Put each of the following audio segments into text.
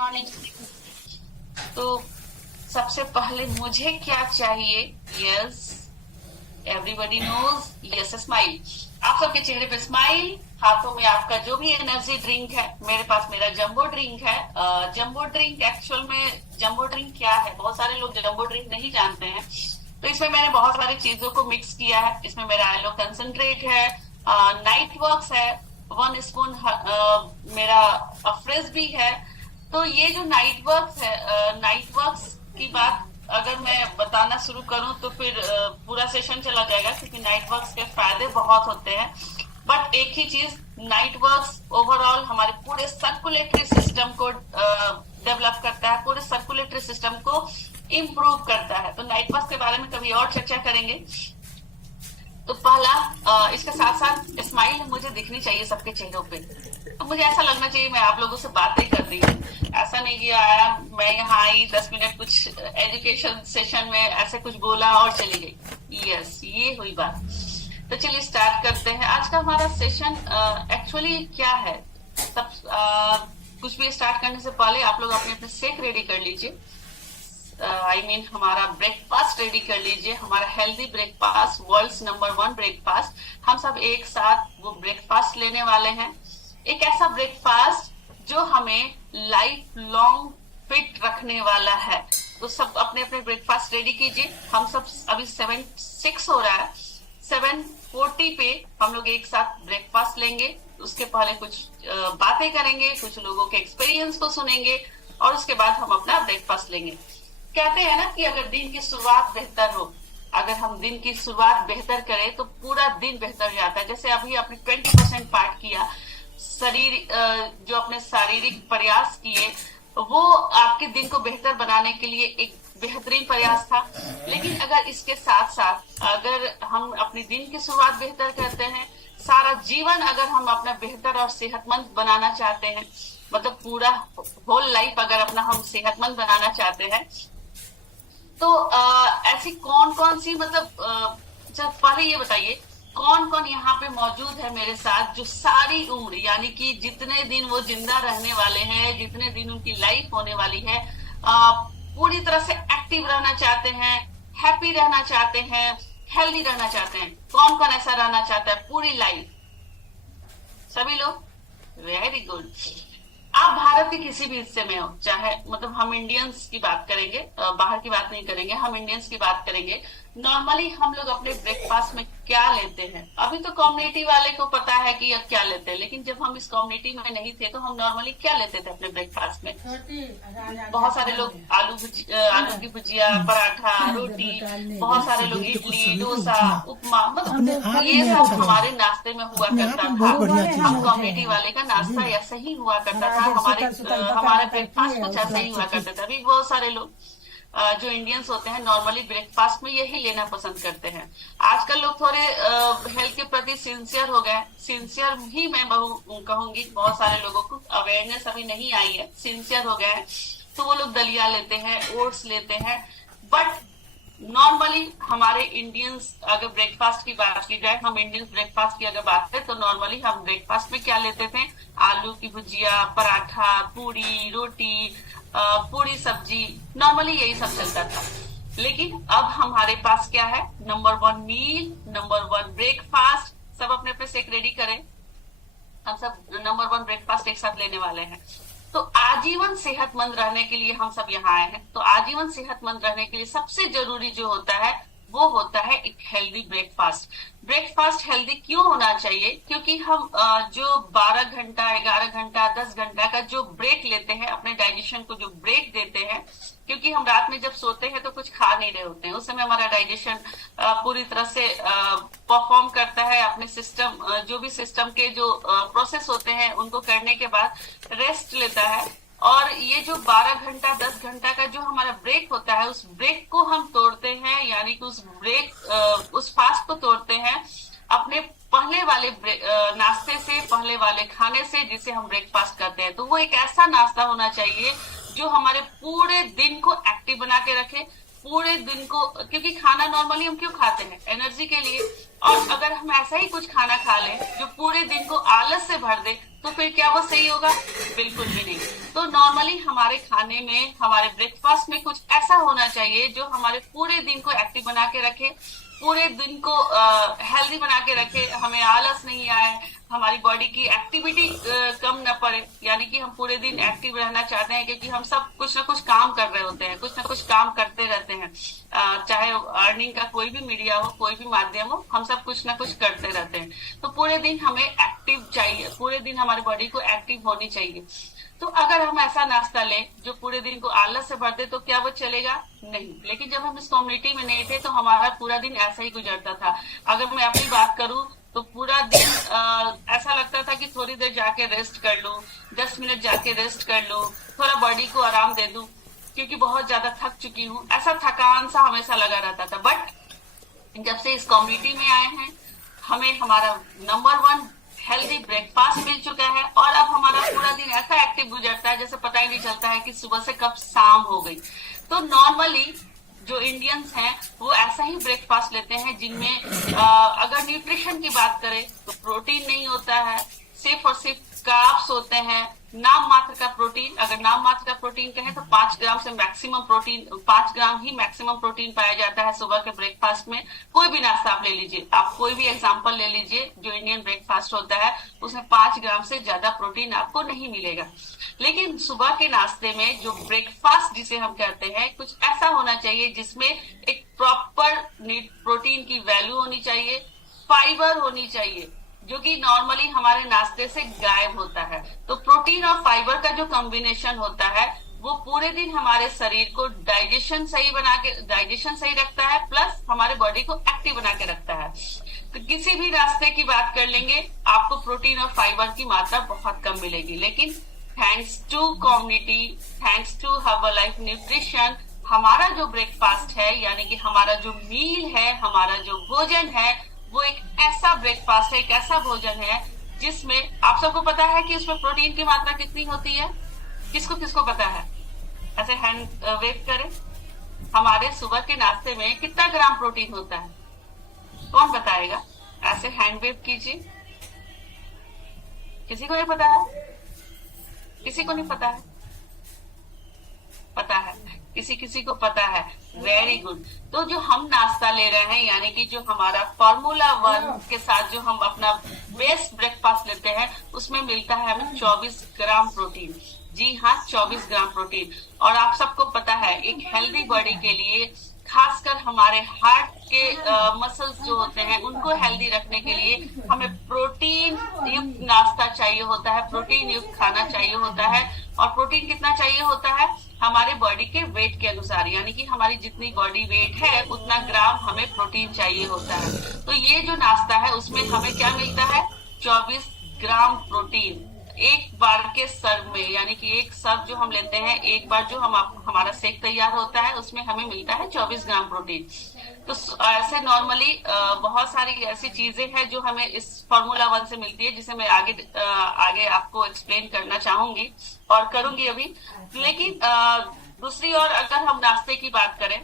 Morning. तो सबसे पहले मुझे क्या चाहिए? Yes, everybody knows, yes, smile. आप सबके चेहरे पे स्माइल, हाथों में आपका जो भी एनर्जी ड्रिंक है। मेरे पास मेरा जंबो ड्रिंक है। जंबो ड्रिंक एक्चुअल में जंबो ड्रिंक क्या है, बहुत सारे लोग जंबो ड्रिंक नहीं जानते हैं। तो इसमें मैंने बहुत सारी चीजों को मिक्स किया है। इसमें मेरा एलो कंसंट्रेट है, नाइट वर्क्स है, 1 स्पून मेरा फ्रेश भी है। तो ये जो नाइट वर्क्स है, नाइट वर्क्स की बात अगर मैं बताना शुरू करूं तो फिर पूरा सेशन चला जाएगा, क्योंकि नाइट वर्क्स के फायदे बहुत होते हैं। बट एक ही चीज, नाइट वर्क्स ओवरऑल हमारे पूरे सर्कुलेटरी सिस्टम को डेवलप करता है, पूरे सर्कुलेटरी सिस्टम को इम्प्रूव करता है। तो नाइट वर्क्स के बारे में कभी और चर्चा करेंगे। तो पहला, इसके साथ साथ स्माइल मुझे दिखनी चाहिए सबके चेहरों पे। तो मुझे ऐसा लगना चाहिए मैं आप लोगों से बातें कर रही हूँ। ऐसा नहीं कि आया मैं यहाँ आई 10 मिनट कुछ एजुकेशन सेशन में ऐसे कुछ बोला और चली गई। यस, ये हुई बात। तो चलिए स्टार्ट करते हैं। आज का हमारा सेशन एक्चुअली क्या है। कुछ भी स्टार्ट करने से पहले आप लोग अपने अपने शेक रेडी कर लीजिए। हमारा ब्रेकफास्ट रेडी कर लीजिए, हमारा healthy breakfast, world's number 1 breakfast. हम सब एक साथ वो ब्रेकफास्ट लेने वाले हैं। एक ऐसा ब्रेकफास्ट जो हमें लाइफ लॉन्ग फिट रखने वाला है। तो सब अपने अपने ब्रेकफास्ट रेडी कीजिए। हम सब अभी 7:06 हो रहा है, 7:40 पे हम लोग एक साथ ब्रेकफास्ट लेंगे। उसके पहले कुछ बातें करेंगे, कुछ लोगों के एक्सपीरियंस को सुनेंगे और उसके बाद हम अपना ब्रेकफास्ट लेंगे। कहते हैं ना कि अगर दिन की शुरुआत बेहतर हो, अगर हम दिन की शुरुआत बेहतर करें तो पूरा दिन बेहतर जाता है। जैसे अभी आपने 20% पाठ किया, शरीर जो अपने शारीरिक प्रयास किए, वो आपके दिन को बेहतर बनाने के लिए एक बेहतरीन प्रयास था। लेकिन अगर इसके साथ साथ अगर हम अपने दिन की शुरुआत बेहतर करते हैं, सारा जीवन अगर हम अपना बेहतर और सेहतमंद बनाना चाहते हैं, मतलब पूरा होल लाइफ अगर अपना हम सेहतमंद बनाना चाहते हैं, तो ऐसी कौन कौन सी, मतलब पहले ये बताइए कौन कौन यहाँ पे मौजूद है मेरे साथ जो सारी उम्र, यानी कि जितने दिन वो जिंदा रहने वाले हैं, जितने दिन उनकी लाइफ होने वाली है, पूरी तरह से एक्टिव रहना चाहते हैं, हैप्पी रहना चाहते हैं, हेल्दी रहना चाहते हैं। कौन कौन ऐसा रहना चाहता है पूरी लाइफ? सभी लोग? Very good. आप भारत के किसी भी हिस्से में हो, चाहे, मतलब हम इंडियंस की बात करेंगे, बाहर की बात नहीं करेंगे, हम इंडियंस की बात करेंगे। नॉर्मली हम लोग अपने ब्रेकफास्ट में क्या लेते हैं? अभी तो कम्युनिटी वाले को पता है कि अब क्या लेते हैं, लेकिन जब हम इस कम्युनिटी में नहीं थे तो हम नॉर्मली क्या लेते थे अपने ब्रेकफास्ट में? बहुत सारे लोग आलू की भुजिया, पराठा, रोटी, बहुत सारे लोग इडली, डोसा, उपमा, मतलब ये सब हमारे नाश्ते में हुआ करता था। हम कम्युनिटी वाले का नाश्ता ऐसा ही हुआ करता था, हमारे ब्रेकफास्ट कुछ ऐसा ही हुआ करता था। अभी बहुत सारे लोग जो इंडियंस होते हैं नॉर्मली ब्रेकफास्ट में यही लेना पसंद करते हैं। आजकल लोग थोड़े हेल्थ के प्रति सिंसियर हो गए। सिंसियर ही मैं कहूंगी, बहुत सारे लोगों को अवेयरनेस अभी नहीं आई है, सिंसियर हो गए हैं। तो वो लोग दलिया लेते हैं, ओट्स लेते हैं। बट नॉर्मली हमारे इंडियंस, अगर ब्रेकफास्ट की बात की जाए, हम इंडियंस ब्रेकफास्ट की अगर बात करें तो नॉर्मली हम ब्रेकफास्ट में क्या लेते थे? आलू की भुजिया, पराठा, पूरी, रोटी, पूरी सब्जी, नॉर्मली यही सब चलता था। लेकिन अब हमारे पास क्या है? नंबर 1 मील, नंबर 1 ब्रेकफास्ट। सब अपने अपने शेक रेडी करें। हम सब नंबर 1 ब्रेकफास्ट एक साथ लेने वाले हैं। तो आजीवन सेहतमंद रहने के लिए हम सब यहाँ आए हैं। तो आजीवन सेहतमंद रहने के लिए सबसे जरूरी जो होता है वो होता है एक हेल्दी ब्रेकफास्ट। ब्रेकफास्ट हेल्दी क्यों होना चाहिए? क्योंकि हम जो 12 घंटा, 11 घंटा, 10 घंटा का जो ब्रेक लेते हैं, अपने डाइजेशन को जो ब्रेक देते हैं, क्योंकि हम रात में जब सोते हैं तो कुछ खा नहीं रहे होते हैं, उस समय हमारा डाइजेशन पूरी तरह से परफॉर्म करता है। अपने सिस्टम, जो भी सिस्टम के जो प्रोसेस होते हैं उनको करने के बाद रेस्ट लेता है। और ये जो 12 घंटा, 10 घंटा का जो हमारा ब्रेक होता है, उस ब्रेक को हम तोड़ते हैं, यानी कि उस फास्ट को तोड़ते हैं अपने पहले वाले नाश्ते से, पहले वाले खाने से, जिसे हम ब्रेकफास्ट करते हैं। तो वो एक ऐसा नाश्ता होना चाहिए जो हमारे पूरे दिन को एक्टिव बना के रखे, पूरे दिन को। क्योंकि खाना नॉर्मली हम क्यों खाते हैं? एनर्जी के लिए। और अगर हम ऐसा ही कुछ खाना खा लें जो पूरे दिन को आलस से भर दे, तो फिर क्या वो सही होगा? बिल्कुल भी नहीं। तो नॉर्मली हमारे खाने में, हमारे ब्रेकफास्ट में कुछ ऐसा होना चाहिए जो हमारे पूरे दिन को एक्टिव बना के रखे, पूरे दिन को हेल्दी बना के रखे, हमें आलस नहीं आए, हमारी बॉडी की एक्टिविटी कम न पड़े। यानी कि हम पूरे दिन एक्टिव रहना चाहते हैं, क्योंकि हम सब कुछ ना कुछ काम कर रहे होते हैं, कुछ ना कुछ काम करते रहते हैं। चाहे अर्निंग का कोई भी मीडिया हो, कोई भी माध्यम हो, हम सब कुछ ना कुछ करते रहते हैं। तो पूरे दिन हमें एक्टिव चाहिए, पूरे दिन हमारी बॉडी को एक्टिव होनी चाहिए। तो अगर हम ऐसा नाश्ता लें जो पूरे दिन को आलस से भर दे, तो क्या वो चलेगा? नहीं। लेकिन जब हम इस कम्युनिटी में नहीं थे तो हमारा पूरा दिन ऐसा ही गुजरता था। अगर मैं अपनी बात करूं तो पूरा दिन ऐसा लगता था कि थोड़ी देर जाके रेस्ट कर लूं, 10 मिनट जाके रेस्ट कर लूं, थोड़ा बॉडी को आराम दे दूं, क्योंकि बहुत ज्यादा थक चुकी हूँ। ऐसा थकान सा हमेशा लगा रहता था। बट जब से इस कम्युनिटी में आए हैं, हमें हमारा नंबर 1 हेल्दी ब्रेकफास्ट मिल चुका है, और अब हमारा पूरा दिन ऐसा एक्टिव गुजरता है जैसे पता ही नहीं चलता है कि सुबह से कब शाम हो गई। तो नॉर्मली जो इंडियंस हैं वो ऐसा ही ब्रेकफास्ट लेते हैं, जिनमें अगर न्यूट्रिशन की बात करें तो प्रोटीन नहीं होता है, सिर्फ और सिर्फ कार्ब्स होते हैं, नाम मात्र का प्रोटीन। अगर नाम मात्र का प्रोटीन कहें तो 5 ग्राम से मैक्सिमम प्रोटीन, 5 ग्राम ही मैक्सिमम प्रोटीन पाया जाता है सुबह के ब्रेकफास्ट में। कोई भी नाश्ता आप ले लीजिए, आप कोई भी एग्जांपल ले लीजिए जो इंडियन ब्रेकफास्ट होता है, उसमें 5 ग्राम से ज्यादा प्रोटीन आपको नहीं मिलेगा। लेकिन सुबह के नाश्ते में जो ब्रेकफास्ट जिसे हम कहते हैं, कुछ ऐसा होना चाहिए जिसमें एक प्रॉपर प्रोटीन की वैल्यू होनी चाहिए, फाइबर होनी चाहिए, जो कि नॉर्मली हमारे नाश्ते से गायब होता है। तो प्रोटीन और फाइबर का जो कॉम्बिनेशन होता है वो पूरे दिन हमारे शरीर को डाइजेशन सही रखता है, प्लस हमारे बॉडी को एक्टिव बना के रखता है। तो किसी भी नाश्ते की बात कर लेंगे, आपको प्रोटीन और फाइबर की मात्रा बहुत कम मिलेगी। लेकिन thanks to community, thanks to Herbalife nutrition, हमारा जो ब्रेकफास्ट है, यानी कि हमारा जो मील है, हमारा जो भोजन है, वो एक ऐसा ब्रेकफास्ट है, एक ऐसा भोजन है जिसमें आप सबको पता है कि उसमें प्रोटीन की मात्रा कितनी होती है। किसको किसको पता है? ऐसे हैंड वेव करें। हमारे सुबह के नाश्ते में कितना ग्राम प्रोटीन होता है? कौन बताएगा? ऐसे हैंड वेव कीजिए। किसी को नहीं पता है? किसी को नहीं पता है? पता है, किसी किसी को पता है। Very good. तो जो हम नाश्ता ले रहे हैं, यानी कि जो हमारा फॉर्मूला 1 के साथ जो हम अपना बेस्ट ब्रेकफास्ट लेते हैं, उसमें मिलता है हमें 24 ग्राम प्रोटीन। जी हाँ, 24 ग्राम प्रोटीन। और आप सबको पता है, एक हेल्दी बॉडी के लिए, खासकर हमारे हार्ट के मसल्स जो होते हैं उनको हेल्दी रखने के लिए हमें प्रोटीन युक्त नाश्ता चाहिए होता है, प्रोटीन युक्त खाना चाहिए होता है। और प्रोटीन कितना चाहिए होता है? हमारे बॉडी के वेट के अनुसार, यानी कि हमारी जितनी बॉडी वेट है उतना ग्राम हमें प्रोटीन चाहिए होता है। तो ये जो नाश्ता है उसमें हमें क्या मिलता है? 24 ग्राम प्रोटीन एक बार के सर्व में, यानी कि एक सर्व जो हम लेते हैं, एक बार जो हमारा शेक तैयार होता है उसमें हमें मिलता है 24 ग्राम प्रोटीन। तो ऐसे नॉर्मली बहुत सारी ऐसी चीजें हैं जो हमें इस फॉर्मूला 1 से मिलती है, जिसे मैं आगे आपको एक्सप्लेन करना चाहूंगी और करूंगी अभी। लेकिन दूसरी ओर अगर हम नाश्ते की बात करें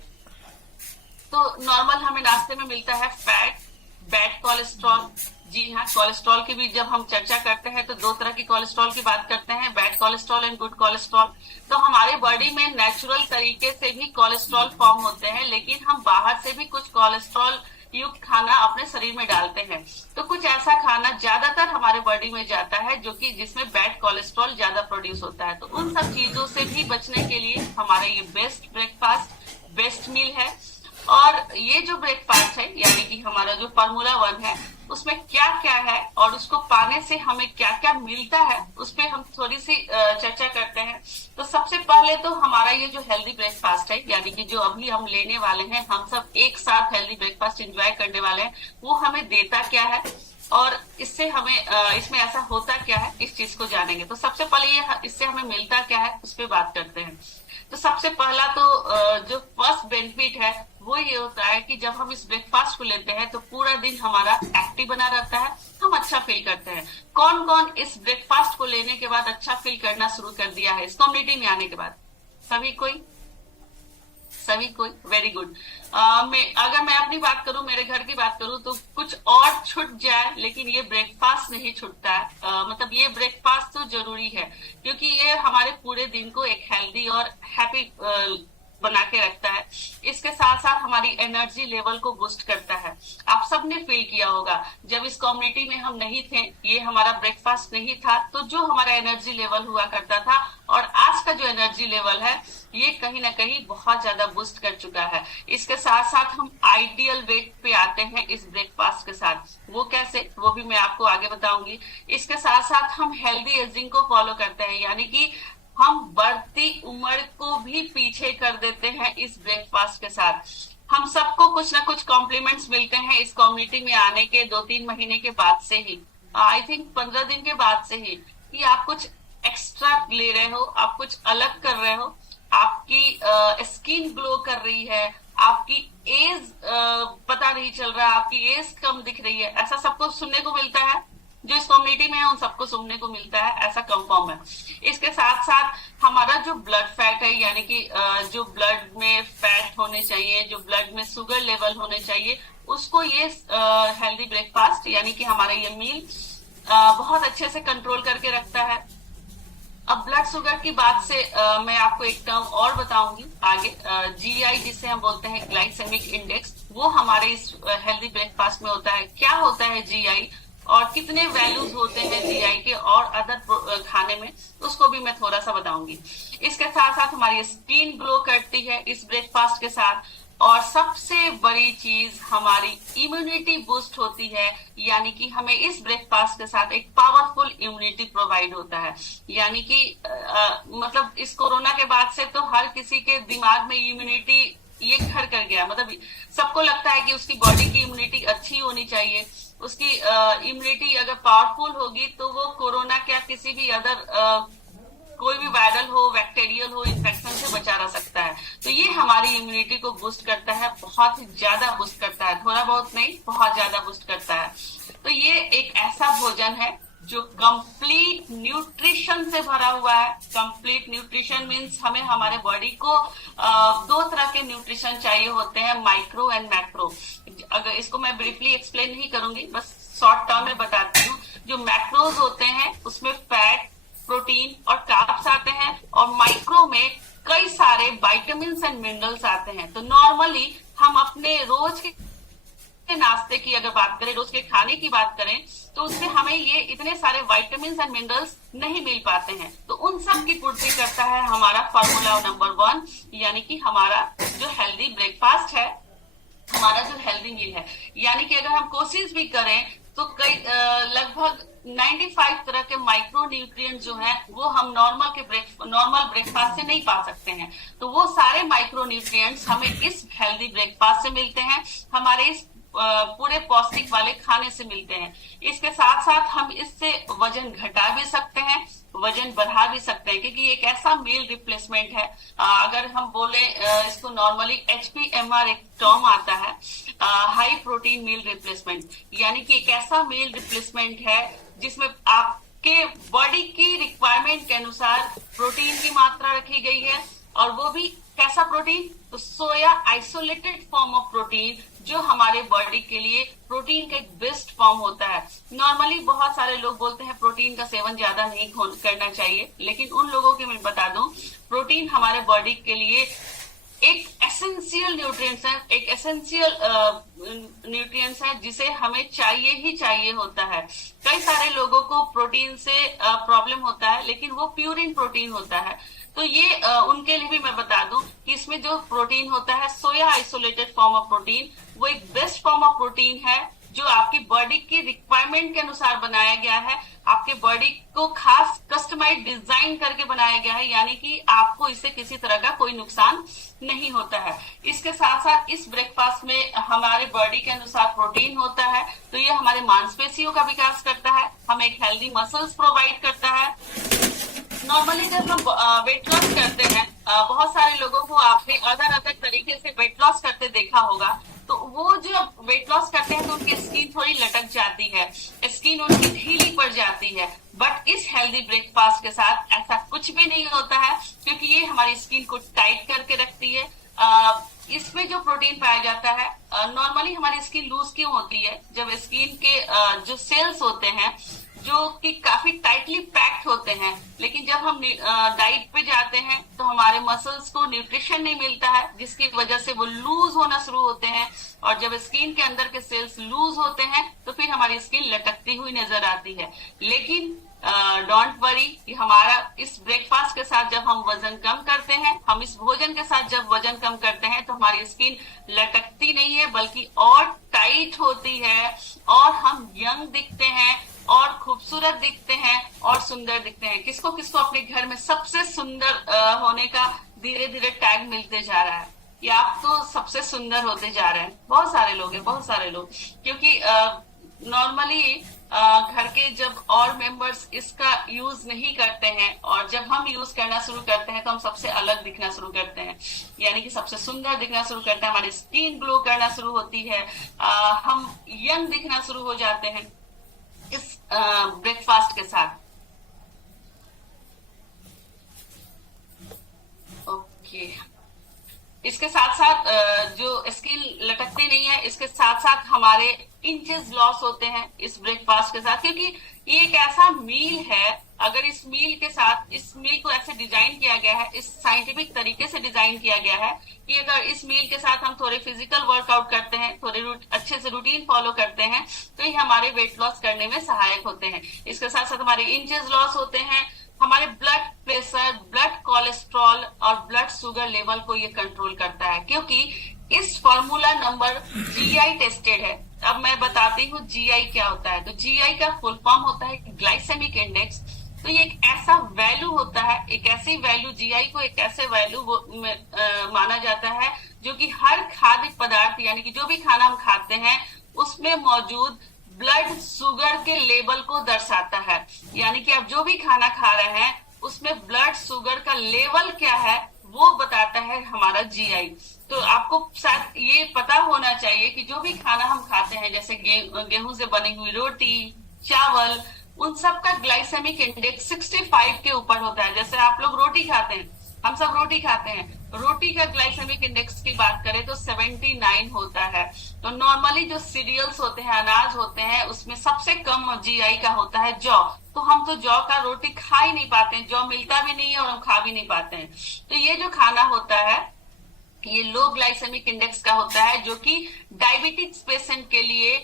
तो नॉर्मल हमें नाश्ते में मिलता है फैट, बैड कोलेस्ट्रॉल। जी हाँ, कोलेस्ट्रॉल की भी जब हम चर्चा करते हैं तो 2 तरह की कोलेस्ट्रॉल की बात करते हैं, bad cholesterol and good cholesterol. तो हमारे बॉडी में नेचुरल तरीके से भी कोलेस्ट्रॉल फॉर्म होते हैं, लेकिन हम बाहर से भी कुछ कोलेस्ट्रॉल युक्त खाना अपने शरीर में डालते हैं। तो कुछ ऐसा खाना ज्यादातर हमारे बॉडी में जाता है जो कि जिसमें बैड कोलेस्ट्रॉल ज्यादा प्रोड्यूस होता है। तो उन सब चीजों से भी बचने के लिए हमारा ये बेस्ट ब्रेकफास्ट, बेस्ट मील है। और ये जो ब्रेकफास्ट है, यानी कि हमारा जो फॉर्मूला 1 है, उसमें क्या क्या है और उसको पाने से हमें क्या क्या मिलता है, उस पर हम थोड़ी सी चर्चा करते हैं। तो सबसे पहले तो हमारा ये जो हेल्दी ब्रेकफास्ट है, यानी कि जो अभी हम लेने वाले हैं, हम सब एक साथ हेल्दी ब्रेकफास्ट एंजॉय करने वाले हैं, वो हमें देता क्या है और इससे हमें इसमें ऐसा होता क्या है, इस चीज को जानेंगे। तो सबसे पहले ये इससे हमें मिलता क्या है उस पर बात करते हैं। तो सबसे पहला तो जो फर्स्ट बेनिफिट है वो ये होता है कि जब हम इस ब्रेकफास्ट को लेते हैं तो पूरा दिन हमारा एक्टिव बना रहता है, हम अच्छा फील करते हैं। कौन कौन इस ब्रेकफास्ट को लेने के बाद अच्छा फील करना शुरू कर दिया है इस कम्युनिटी में आने के बाद? सभी कोई? सभी को वेरी गुड। अगर मैं अपनी बात करूं, मेरे घर की बात करूं, तो कुछ और छूट जाए लेकिन ये ब्रेकफास्ट नहीं छूटता है। मतलब ये ब्रेकफास्ट तो जरूरी है, क्योंकि ये हमारे पूरे दिन को एक हेल्दी और हैप्पी बना के रखता है। इसके साथ साथ हमारी एनर्जी लेवल को बूस्ट करता है। आप सबने फील किया होगा, जब इस कम्युनिटी में हम नहीं थे, ये हमारा ब्रेकफास्ट नहीं था, तो जो हमारा एनर्जी लेवल हुआ करता था और आज का जो एनर्जी लेवल है, ये कहीं ना कहीं बहुत ज्यादा बूस्ट कर चुका है। इसके साथ साथ हम आइडियल वेट पे आते हैं इस ब्रेकफास्ट के साथ। वो कैसे, वो भी मैं आपको आगे बताऊंगी। इसके साथ साथ हम हेल्दी एजिंग को फॉलो करते हैं, यानी कि हम बढ़ती उम्र को भी पीछे कर देते हैं इस ब्रेकफास्ट के साथ। हम सबको कुछ ना कुछ कॉम्प्लीमेंट्स मिलते हैं इस कम्युनिटी में आने के 2-3 महीने के बाद से ही, आई थिंक 15 दिन के बाद से ही, कि आप कुछ एक्स्ट्रा ले रहे हो, आप कुछ अलग कर रहे हो, आपकी स्किन ग्लो कर रही है, आपकी एज पता नहीं चल रहा, आपकी एज कम दिख रही है। ऐसा सबको सुनने को मिलता है, जो इस कम्युनिटी में है उन सबको सुनने को मिलता है, ऐसा कंफर्म है। इसके साथ साथ हमारा जो ब्लड फैट है, यानी कि जो ब्लड में फैट होने चाहिए, जो ब्लड में शुगर लेवल होने चाहिए, उसको ये हेल्दी ब्रेकफास्ट यानी कि हमारा ये मील बहुत अच्छे से कंट्रोल करके रखता है। अब ब्लड शुगर की बात से मैं आपको एक टर्म और बताऊंगी आगे, जीआई जिसे हम बोलते हैं ग्लाइसेमिक इंडेक्स, वो हमारे इस हेल्दी ब्रेकफास्ट में होता है। क्या होता है जीआई और कितने वैल्यूज होते हैं जीआई के और अदर खाने में, उसको भी मैं थोड़ा सा बताऊंगी। इसके साथ साथ हमारी स्किन ग्लो करती है इस ब्रेकफास्ट के साथ, और सबसे बड़ी चीज हमारी इम्यूनिटी बूस्ट होती है, यानी कि हमें इस ब्रेकफास्ट के साथ एक पावरफुल इम्यूनिटी प्रोवाइड होता है। यानी कि मतलब इस कोरोना के बाद से तो हर किसी के दिमाग में इम्यूनिटी ये घर कर गया। मतलब सबको लगता है कि उसकी बॉडी की इम्यूनिटी अच्छी होनी चाहिए, उसकी इम्यूनिटी अगर पावरफुल होगी तो वो कोरोना क्या किसी भी अदर कोई भी वायरल हो, बैक्टीरियल हो, इन्फेक्शन से बचा रह सकता है। तो ये हमारी इम्यूनिटी को बूस्ट करता है, बहुत ही ज्यादा बूस्ट करता है, थोड़ा बहुत नहीं, बहुत ज्यादा बूस्ट करता है। तो ये एक ऐसा भोजन है जो कंप्लीट न्यूट्रिशन से भरा हुआ है। कंप्लीट न्यूट्रिशन मीन्स हमें हमारे बॉडी को 2 तरह के न्यूट्रिशन चाहिए होते हैं, माइक्रो एंड मैक्रो। अगर इसको मैं ब्रीफली एक्सप्लेन नहीं करूंगी, बस शॉर्ट टर्म में बताती हूँ। जो मैक्रोज होते हैं उसमें फैट, प्रोटीन और कार्ब्स आते हैं, और माइक्रो में कई सारे विटामिन्स एंड मिनरल्स आते हैं। तो नॉर्मली हम अपने रोज के नाश्ते की अगर बात करें, रोज के खाने की बात करें, तो उससे हमें ये इतने सारे विटामिन्स एंड मिनरल्स नहीं मिल पाते हैं। तो उन सब की पूर्ति करता है हमारा फॉर्मूला नंबर 1, यानी कि हमारा जो हेल्दी ब्रेकफास्ट है, हमारा जो हेल्दी मील है। यानी कि अगर हम कोशिश भी करें तो कई लगभग 95 तरह के माइक्रो न्यूट्रिएंट जो हैं वो हम नॉर्मल ब्रेकफास्ट से नहीं पा सकते हैं। तो वो सारे माइक्रो न्यूट्रिएंट्स हमें इस हेल्दी ब्रेकफास्ट से मिलते हैं, हमारे इस पूरे पौष्टिक वाले खाने से मिलते हैं। इसके साथ साथ हम इससे वजन घटा भी सकते हैं, वजन बढ़ा भी सकते हैं, क्योंकि एक ऐसा मील रिप्लेसमेंट है। अगर हम बोले इसको नॉर्मली HPMR एक टर्म आता है, हाई प्रोटीन मील रिप्लेसमेंट, यानी कि एक ऐसा मील रिप्लेसमेंट है जिसमें आपके बॉडी की रिक्वायरमेंट के अनुसार प्रोटीन की मात्रा रखी गई है। और वो भी कैसा प्रोटीन, तो सोया आइसोलेटेड फॉर्म ऑफ प्रोटीन, जो हमारे बॉडी के लिए प्रोटीन का एक बेस्ट फॉर्म होता है। नॉर्मली बहुत सारे लोग बोलते हैं प्रोटीन का सेवन ज्यादा नहीं करना चाहिए, लेकिन उन लोगों के मैं बता दूं, प्रोटीन हमारे बॉडी के लिए एक एसेंशियल न्यूट्रिएंट्स है, एक एसेंशियल न्यूट्रिएंट्स है जिसे हमें चाहिए ही चाहिए होता है। कई सारे लोगों को प्रोटीन से प्रॉब्लम होता है, लेकिन वो प्यूरिन प्रोटीन होता है। तो ये उनके लिए भी मैं बता दूं कि इसमें जो प्रोटीन होता है, सोया आइसोलेटेड फॉर्म ऑफ प्रोटीन, वो एक बेस्ट फॉर्म ऑफ प्रोटीन है जो आपकी बॉडी की रिक्वायरमेंट के अनुसार बनाया गया है, आपके बॉडी को खास कस्टमाइज डिजाइन करके बनाया गया है, यानी कि आपको इससे किसी तरह का कोई नुकसान नहीं होता है। इसके साथ साथ इस ब्रेकफास्ट में हमारे बॉडी के अनुसार प्रोटीन होता है, तो ये हमारे मांसपेशियों का विकास करता है, हमें एक हेल्दी मसल्स प्रोवाइड करता है। नॉर्मली जब हम वेट लॉस करते हैं, बहुत सारे लोगों को आपने अदर तरीके से वेट लॉस करते देखा होगा, तो वो जो वेट लॉस करते हैं तो उनकी स्किन थोड़ी लटक जाती है, स्किन उनकी ढीली पड़ जाती है। बट इस हेल्दी ब्रेकफास्ट के साथ ऐसा कुछ भी नहीं होता है, क्योंकि ये हमारी स्किन को टाइट करके रखती है, इसमें जो प्रोटीन पाया जाता है, नॉर्मली हमारी स्किन लूज क्यों होती है? जब स्किन के जो सेल्स होते हैं जो कि काफी टाइटली पैक्ड होते हैं, लेकिन जब हम डाइट पे जाते हैं तो हमारे मसल्स को न्यूट्रिशन नहीं मिलता है, जिसकी वजह से वो लूज होना शुरू होते हैं। और जब स्किन के अंदर के सेल्स लूज होते हैं तो फिर हमारी स्किन लटकती हुई नजर आती है। लेकिन डोंट वरी, हमारा इस ब्रेकफास्ट के साथ जब हम वजन कम करते हैं, हम इस भोजन के साथ जब वजन कम करते हैं तो हमारी स्किन लटकती नहीं है बल्कि और टाइट होती है, और हम यंग दिखते हैं और खूबसूरत दिखते हैं और सुंदर दिखते हैं। किसको किसको अपने घर में सबसे सुंदर होने का धीरे धीरे टैग मिलते जा रहा है कि आप तो सबसे सुंदर होते जा रहे हैं? बहुत सारे लोग हैं, बहुत सारे लोग, क्योंकि नॉर्मली घर के जब और मेंबर्स इसका यूज नहीं करते हैं और जब हम यूज करना शुरू करते हैं तो हम सबसे अलग दिखना शुरू करते हैं, यानी कि सबसे सुंदर दिखना शुरू करते हैं, हमारी स्किन ग्लो करना शुरू होती है, हम यंग दिखना शुरू हो जाते हैं इस ब्रेकफास्ट के साथ। ओके, इसके साथ साथ जो स्किन लटकती नहीं है, इसके साथ साथ हमारे इंचेस लॉस होते हैं इस ब्रेकफास्ट के साथ, क्योंकि ये एक ऐसा मील है, अगर इस मील के साथ, इस मील को ऐसे डिजाइन किया गया है, इस साइंटिफिक तरीके से डिजाइन किया गया है कि अगर इस मील के साथ हम थोड़े फिजिकल वर्कआउट करते हैं, थोड़े अच्छे से रूटीन फॉलो करते हैं तो ये हमारे वेट लॉस करने में सहायक होते हैं। इसके साथ साथ हमारे इंचेस लॉस होते हैं, हमारे ब्लड प्रेशर, ब्लड कोलेस्ट्रॉल और ब्लड शुगर लेवल को ये कंट्रोल करता है, क्योंकि इस फॉर्मूला नंबर जीआई टेस्टेड है। अब मैं बताती हूँ जीआई क्या होता है। तो जीआई का फुल फॉर्म होता है ग्लाइसेमिक इंडेक्स। तो ये एक ऐसा वैल्यू होता है, एक ऐसी वैल्यू, जीआई को एक ऐसे वैल्यू माना जाता है जो कि हर खाद्य पदार्थ, यानी कि जो भी खाना हम खाते हैं उसमें मौजूद ब्लड शुगर के लेवल को दर्शाता है। यानी कि आप जो भी खाना खा रहे हैं उसमें ब्लड शुगर का लेवल क्या है वो बताता है हमारा जीआई। तो आपको शायद ये पता होना चाहिए कि जो भी खाना हम खाते हैं, जैसे गेहूं से बनी हुई रोटी, चावल, उन सब का ग्लाइसेमिक इंडेक्स 65 के ऊपर होता है। जैसे आप लोग रोटी खाते हैं, हम सब रोटी खाते हैं, रोटी का ग्लाइसेमिक इंडेक्स की बात करें तो 79 होता है। तो नॉर्मली जो सीरियल्स होते हैं, अनाज होते हैं, उसमें सबसे कम जीआई का होता है जौ। तो हम तो जौ का रोटी खा ही नहीं पाते हैं, जौ मिलता भी नहीं है और हम खा भी नहीं पाते हैं। तो ये जो खाना होता है ये लो ग्लाइसेमिक इंडेक्स का होता है, जो कि डायबिटिक्स पेशेंट के लिए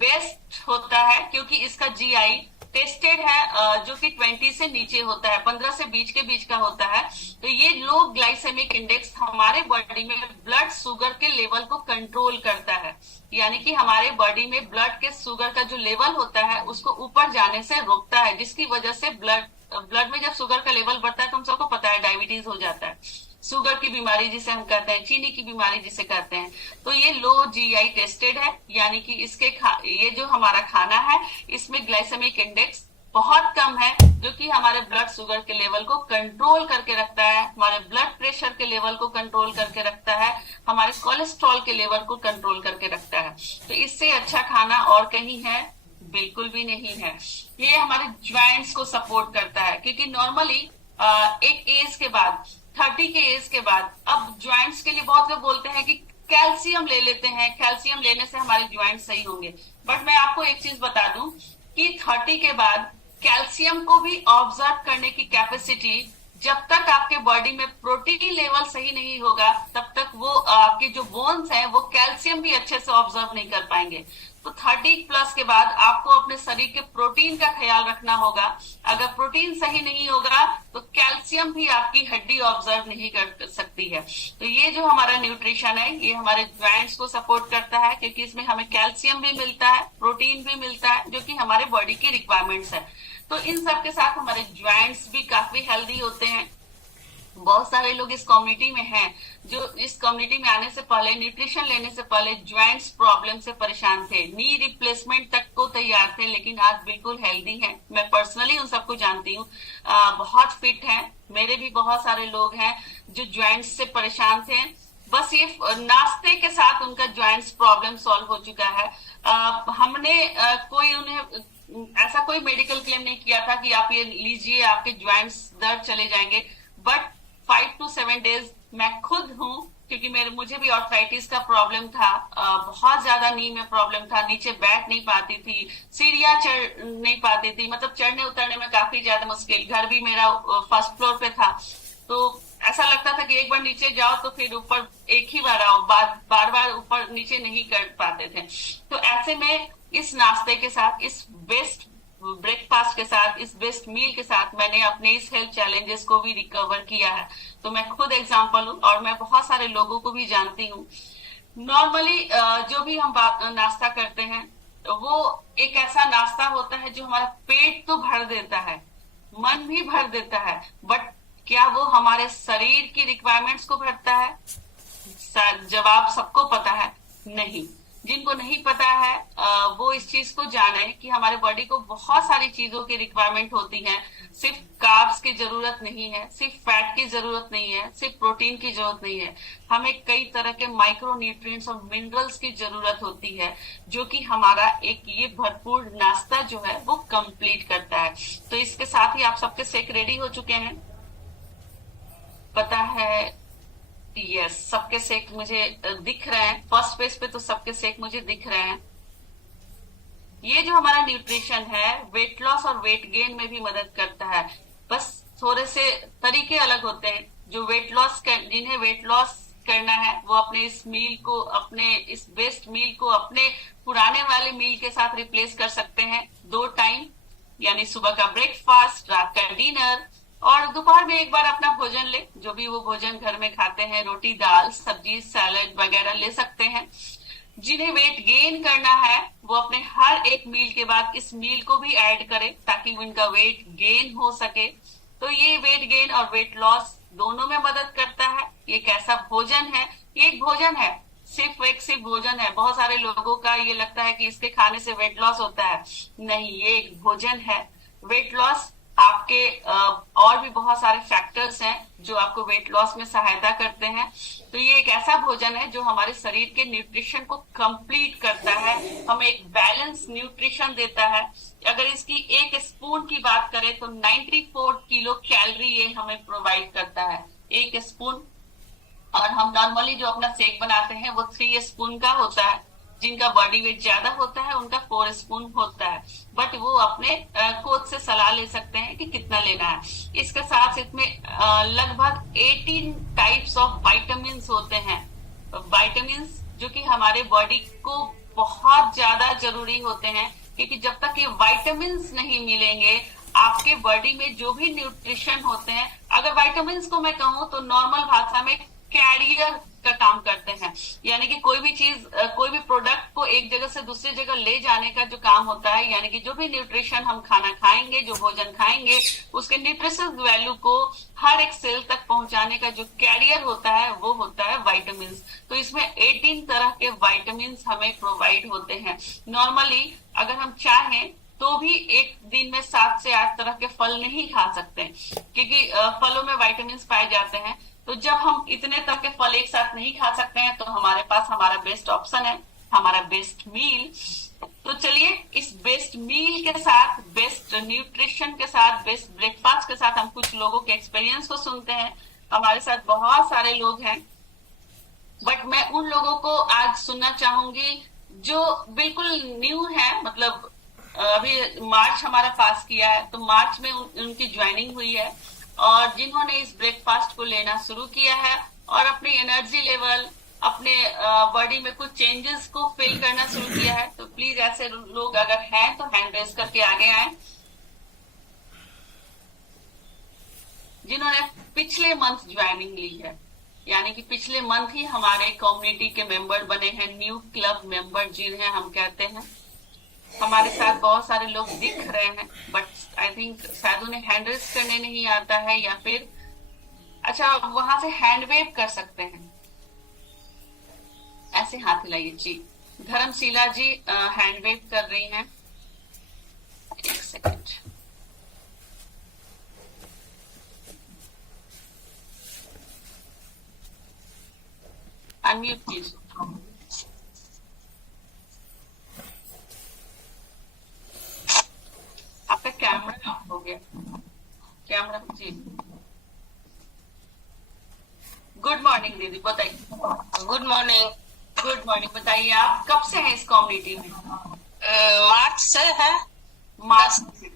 बेस्ट होता है, क्योंकि इसका जीआई टेस्टेड है जो कि 20 से नीचे होता है, 15 से 20 के बीच का होता है। तो ये लो ग्लाइसेमिक इंडेक्स हमारे बॉडी में ब्लड शुगर के लेवल को कंट्रोल करता है, यानी कि हमारे बॉडी में ब्लड के शुगर का जो लेवल होता है उसको ऊपर जाने से रोकता है, जिसकी वजह से ब्लड में जब शुगर का लेवल बढ़ता है तो हम सबको पता है डायबिटीज हो जाता है, शुगर की बीमारी जिसे हम कहते हैं, चीनी की बीमारी जिसे कहते हैं। तो ये लो जीआई टेस्टेड है, यानी कि इसके ये जो हमारा खाना है इसमें ग्लाइसेमिक इंडेक्स बहुत कम है, जो कि हमारे ब्लड शुगर के लेवल को कंट्रोल करके रखता है, हमारे ब्लड प्रेशर के लेवल को कंट्रोल करके रखता है, हमारे कोलेस्ट्रॉल के लेवल को कंट्रोल करके रखता है। तो इससे अच्छा खाना और कहीं है? बिल्कुल भी नहीं है। ये हमारे ज्वाइंट्स को सपोर्ट करता है, क्योंकि नॉर्मली एक एज के बाद, 30 के एज के बाद, अब ज्वाइंट्स के लिए बहुत लोग बोलते हैं कि कैल्शियम ले लेते हैं, कैल्शियम लेने से हमारे ज्वाइंट सही होंगे। बट मैं आपको एक चीज बता दूं कि 30 के बाद कैल्शियम को भी ऑब्जर्व करने की कैपेसिटी, जब तक आपके बॉडी में प्रोटीन लेवल सही नहीं होगा तब तक वो आपके जो बोन्स हैं वो कैल्शियम भी अच्छे से ऑब्जर्व नहीं कर पाएंगे। तो 30 प्लस के बाद आपको अपने शरीर के प्रोटीन का ख्याल रखना होगा। अगर प्रोटीन सही नहीं होगा तो कैल्शियम भी आपकी हड्डी ऑब्जर्व नहीं कर सकती है। तो ये जो हमारा न्यूट्रिशन है ये हमारे ज्वाइंट्स को सपोर्ट करता है, क्योंकि इसमें हमें कैल्शियम भी मिलता है, प्रोटीन भी मिलता है, जो कि हमारे बॉडी की रिक्वायरमेंट्स है। तो इन सब के साथ हमारे ज्वाइंट्स भी काफी हेल्दी होते हैं। बहुत सारे लोग इस कम्युनिटी में हैं जो इस कम्युनिटी में आने से पहले, न्यूट्रिशन लेने से पहले ज्वाइंट्स प्रॉब्लम से परेशान थे, नी रिप्लेसमेंट तक को तैयार थे, लेकिन आज बिल्कुल हेल्दी हैं। मैं पर्सनली उन सबको जानती हूँ, बहुत फिट हैं। मेरे भी बहुत सारे लोग हैं जो ज्वाइंट्स से परेशान थे, बस ये नाश्ते के साथ उनका ज्वाइंट्स प्रॉब्लम सॉल्व हो चुका है। हमने कोई उन्हें ऐसा कोई मेडिकल क्लेम नहीं किया था कि आप ये लीजिए आपके ज्वाइंट्स दर्द चले जाएंगे, बट 5 to 7 डेज मैं खुद हूँ क्योंकि मुझे भी आर्थराइटिस का प्रॉब्लम था, बहुत ज्यादा नी में प्रॉब्लम था, नीचे बैठ नहीं पाती थी, सीढ़ियां चढ़ नहीं पाती थी, मतलब चढ़ने उतरने में काफी ज्यादा मुश्किल। घर भी मेरा फर्स्ट फ्लोर पे था, तो ऐसा लगता था कि एक बार नीचे जाओ तो फिर ऊपर एक ही बार आओ, बार बार ऊपर नीचे नहीं कर पाते थे। तो ऐसे में इस नाश्ते के साथ, इस बेस्ट ब्रेकफास्ट के साथ, इस बेस्ट मील के साथ मैंने अपने इस हेल्थ चैलेंजेस को भी रिकवर किया है। तो मैं खुद एग्जांपल हूँ और मैं बहुत सारे लोगों को भी जानती हूँ। नॉर्मली जो भी हम नाश्ता करते हैं वो एक ऐसा नाश्ता होता है जो हमारा पेट तो भर देता है, मन भी भर देता है, बट क्या वो हमारे शरीर की रिक्वायरमेंट्स को भरता है? जवाब सबको पता है, नहीं। जिनको नहीं पता है वो इस चीज को जाने कि हमारे बॉडी को बहुत सारी चीजों की रिक्वायरमेंट होती है। सिर्फ कार्ब्स की जरूरत नहीं है, सिर्फ फैट की जरूरत नहीं है, सिर्फ प्रोटीन की जरूरत नहीं है, हमें कई तरह के माइक्रो न्यूट्रिएंट्स और मिनरल्स की जरूरत होती है, जो कि हमारा एक ये भरपूर नाश्ता जो है वो कंप्लीट करता है। तो इसके साथ ही आप सबके शेक रेडी हो चुके हैं, पता है? यस, सबके शेक मुझे दिख रहे हैं, फर्स्ट पेज पे तो सबके शेक मुझे दिख रहे हैं। ये जो हमारा न्यूट्रिशन है वेट लॉस और वेट गेन में भी मदद करता है, बस थोड़े से तरीके अलग होते हैं। जो जिन्हें वेट लॉस करना है वो अपने इस मील को, अपने इस बेस्ट मील को अपने पुराने वाले मील के साथ रिप्लेस कर सकते हैं 2 टाइम, यानी सुबह का ब्रेकफास्ट, रात का डिनर और दोपहर में एक बार अपना भोजन ले, जो भी वो भोजन घर में खाते हैं, रोटी दाल सब्जी सैलड वगैरह ले सकते हैं। जिन्हें वेट गेन करना है वो अपने हर एक मील के बाद इस मील को भी ऐड करें ताकि उनका वेट गेन हो सके। तो ये वेट गेन और वेट लॉस दोनों में मदद करता है। ये कैसा भोजन है? ये एक भोजन है, सिर्फ भोजन है। बहुत सारे लोगों का ये लगता है कि इसके खाने से वेट लॉस होता है, नहीं, ये एक भोजन है। वेट लॉस आपके और भी बहुत सारे फैक्टर्स हैं जो आपको वेट लॉस में सहायता करते हैं। तो ये एक ऐसा भोजन है जो हमारे शरीर के न्यूट्रिशन को कंप्लीट करता है, हमें एक बैलेंस न्यूट्रिशन देता है। अगर इसकी 1 स्पून की बात करें तो 94 किलो कैलोरी ये हमें प्रोवाइड करता है, 1 स्पून। और हम नॉर्मली जो अपना शेक बनाते हैं वो 3 स्पून का होता है, जिनका बॉडी वेट ज्यादा होता है उनका 4 स्पून होता है, बट वो अपने कोच से सलाह ले सकते हैं कि कितना लेना है। इसके साथ इसमें लगभग 18 टाइप्स ऑफ विटामिन होते हैं, विटामिन जो कि हमारे बॉडी को बहुत ज्यादा जरूरी होते हैं, क्योंकि जब तक ये विटामिन नहीं मिलेंगे आपके बॉडी में जो भी न्यूट्रिशन होते हैं, अगर विटामिन को मैं कहूँ तो नॉर्मल भाषा में कैरियर का काम करते हैं, यानी कि कोई भी चीज, कोई भी प्रोडक्ट को एक जगह से दूसरी जगह ले जाने का जो काम होता है, यानी कि जो भी न्यूट्रिशन हम खाना खाएंगे, जो भोजन खाएंगे, उसके न्यूट्रिशन वैल्यू को हर एक सेल तक पहुंचाने का जो कैरियर होता है वो होता है विटामिन। तो इसमें 18 तरह के विटामिन हमें प्रोवाइड होते हैं। नॉर्मली अगर हम चाहें तो भी एक दिन में 7 से 8 तरह के फल नहीं खा सकते, क्योंकि फलों में विटामिन पाए जाते हैं। तो जब हम इतने तरह के फल एक साथ नहीं खा सकते हैं तो हमारे पास हमारा बेस्ट ऑप्शन है, हमारा बेस्ट मील। तो चलिए इस बेस्ट मील के साथ, बेस्ट न्यूट्रिशन के साथ, बेस्ट ब्रेकफास्ट के साथ हम कुछ लोगों के एक्सपीरियंस को सुनते हैं। हमारे साथ बहुत सारे लोग हैं, बट मैं उन लोगों को आज सुनना चाहूंगी जो बिल्कुल न्यू है, मतलब अभी मार्च हमारा पास किया है, तो मार्च में उनकी ज्वाइनिंग हुई है और जिन्होंने इस ब्रेकफास्ट को लेना शुरू किया है और अपनी एनर्जी लेवल, अपने बॉडी में कुछ चेंजेस को फील करना शुरू किया है। तो प्लीज ऐसे लोग अगर हैं तो हैंड रेज करके आगे आए। जिन्होंने पिछले मंथ ज्वाइनिंग ली है, यानी कि पिछले मंथ ही हमारे कम्युनिटी के मेंबर बने हैं, न्यू क्लब मेंबर जिन्हें हम कहते हैं। हमारे साथ बहुत सारे लोग दिख रहे हैं, बट आई थिंक शायद उन्हें हैंड रेज करने नहीं आता है, या फिर अच्छा वहां से हैंड वेव कर सकते हैं, ऐसे हाथ हिलाइए जी। धर्मशीला जी हैंड वेव कर रही हैं, 1 सेकेंड। अनम्यूट कीजिए। आपका कैमरा ऑफ हो गया, कैमरा जी। गुड मॉर्निंग दीदी, बताइए। Good morning. Good morning. बताइए आप कब से हैं इस कम्युनिटी में? मार्च से है। मार्च से।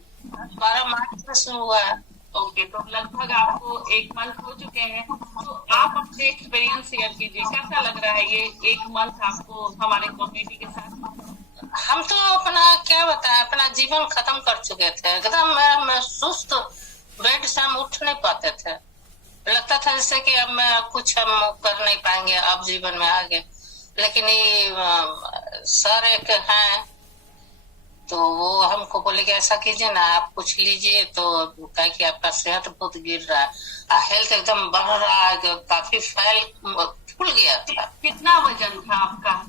12 मार्च से शुरू हुआ है। ओके, तो लगभग आपको 1 मंथ हो चुके हैं। तो आप अपने एक्सपीरियंस शेयर कीजिए, कैसा लग रहा है ये 1 मंथ आपको हमारे कम्युनिटी के साथ? हम तो अपना क्या बताएं, अपना जीवन खत्म कर चुके थे एकदम। मैं सुस्त, बेड से हम उठ नहीं पाते थे। लगता था जैसे कि अब मैं कुछ हम कर नहीं पाएंगे अब जीवन में आगे। लेकिन ये सर एक हैं, तो वो हमको बोले कि ऐसा कीजिए ना, आप कुछ लीजिए। तो कहा कि आपका सेहत बहुत गिर रहा है, हेल्थ एकदम बढ़ रहा है, काफी फूल गया था। कितना वजन था आपका?